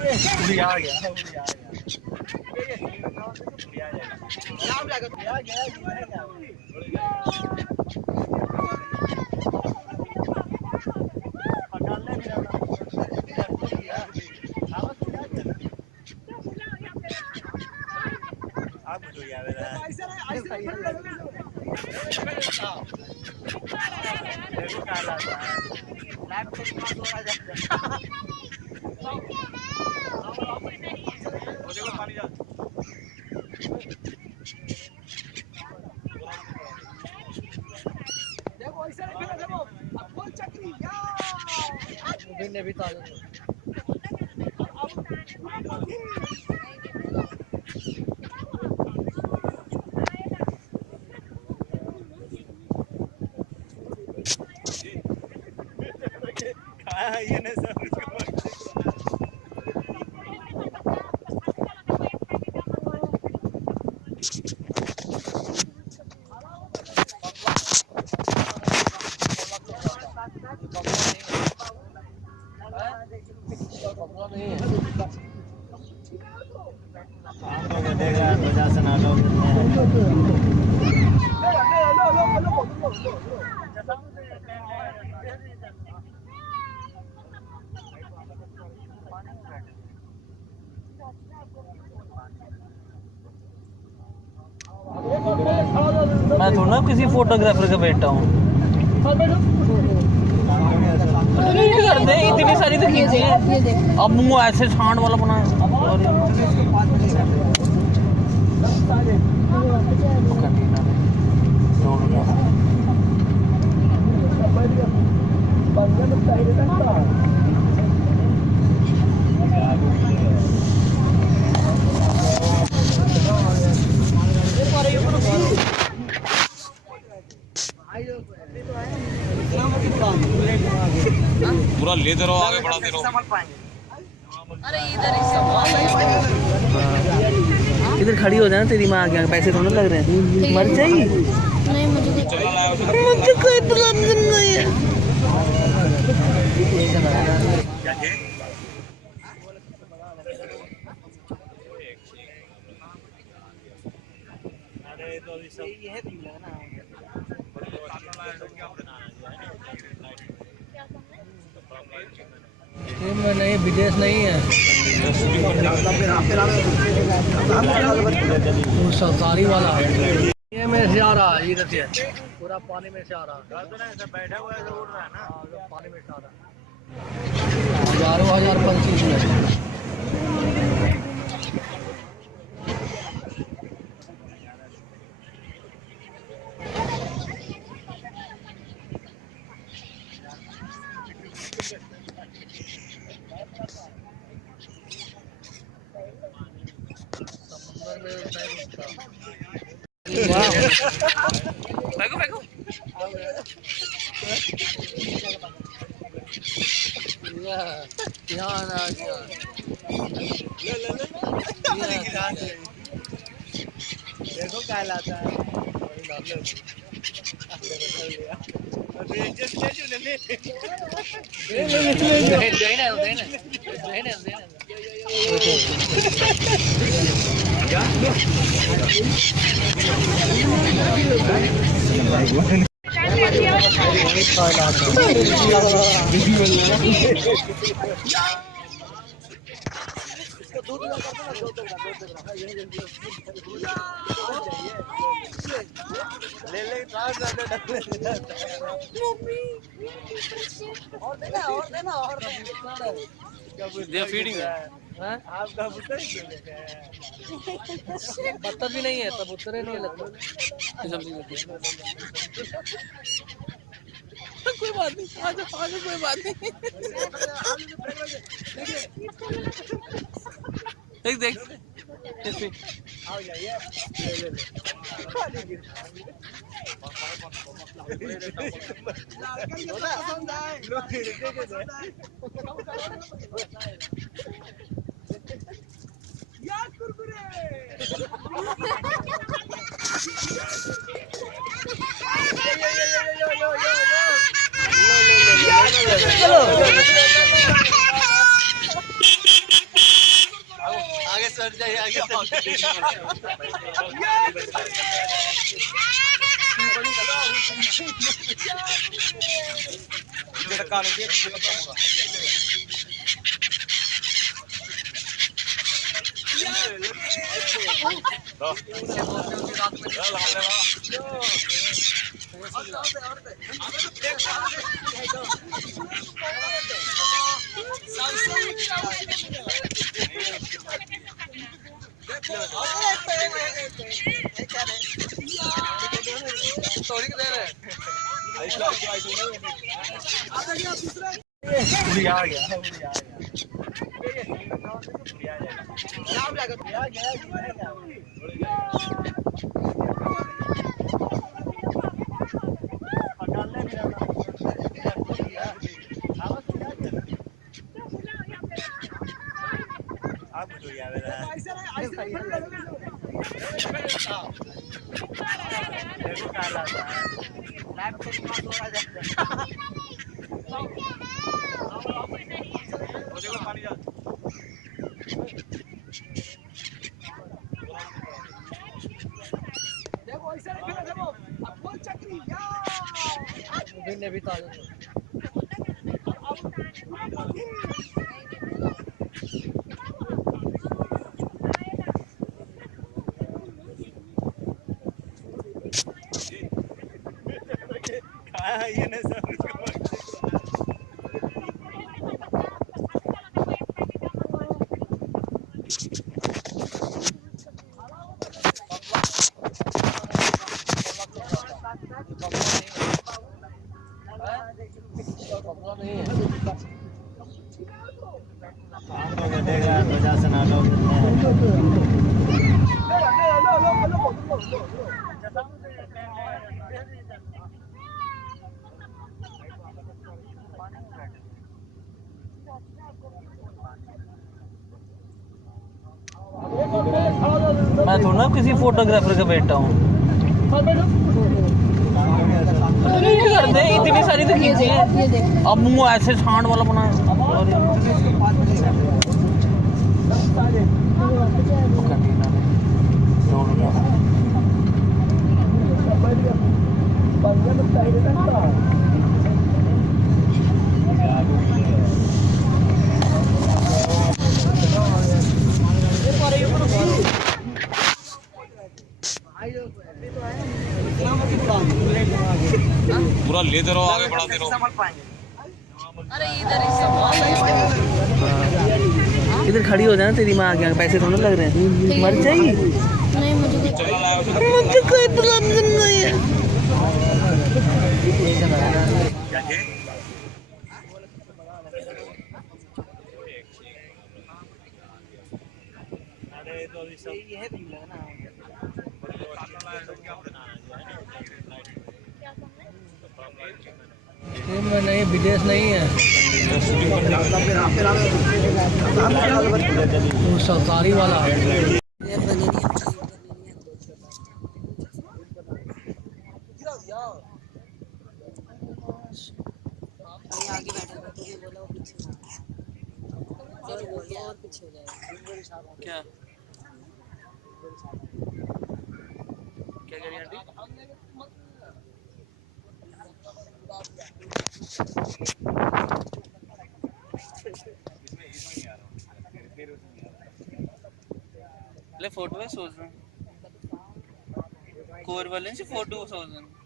उड़ी आ गया उड़ी आ गया नाम लगा तो आ गया आप तो यार ऐसा देखो काला था लाइव पे दिमाग हो रहा है वो देखो पानी जा देखो ऐसा नहीं खेला देखो अब फुल चक्री यार ने भी ताजा ये नहीं सब मैं थोड़ा ना किसी फोटोग्राफर का बेटा हूँ। इतनी सारी तो खींची है अब मुँह ऐसे छांड वाला बना पूरा लेते रहो आगे बढ़ाते रहो। अरे इधर खड़ी हो जाना तेरी माँ के पैसे थोड़ा लग रहे हैं मर जाएगी नहीं मुझे कोई प्रॉब्लम नहीं है। नहीं विदेश नहीं है वो सरकारी वाला है ये में से आ रहा है इधर से पूरा पानी में से आ रहा है बैठा हुआ है उड़ रहा है ना पानी में से आ रहा है हजारों हजार पंछी में बैठो बैठो ध्यान आ गया देखो क्या लाता है ले ले और देना ये फीडिंग है आप कबूतर बत्तख भी नहीं है कबूतर नहीं है लगता कोई बात नहीं आजा कोई बात नहीं देख आओ जाइए चलो सर जाए आगे झटका नहीं दिया ने भी ताजा मैं थोड़ा किसी फोटोग्राफर का बेटा हूँ। इतनी सारी तो खींची है, अब मुँह ऐसे छांड वाला बना पूरा लेते रहो आगे बढ़ाते रहो। इधर खड़ी हो जाना, तेरी माँ आ गया, पैसे थोड़ा लग रहे हैं, मर जाएगी। नहीं मुझे कोई प्रॉब्लम नहीं है। में नहीं, विदेश नहीं है, वो सरकारी वाला है। क्या क्या कह रही आंटी? ले फोटो है सोच रहा कोर वाले से फोटो सोच रहा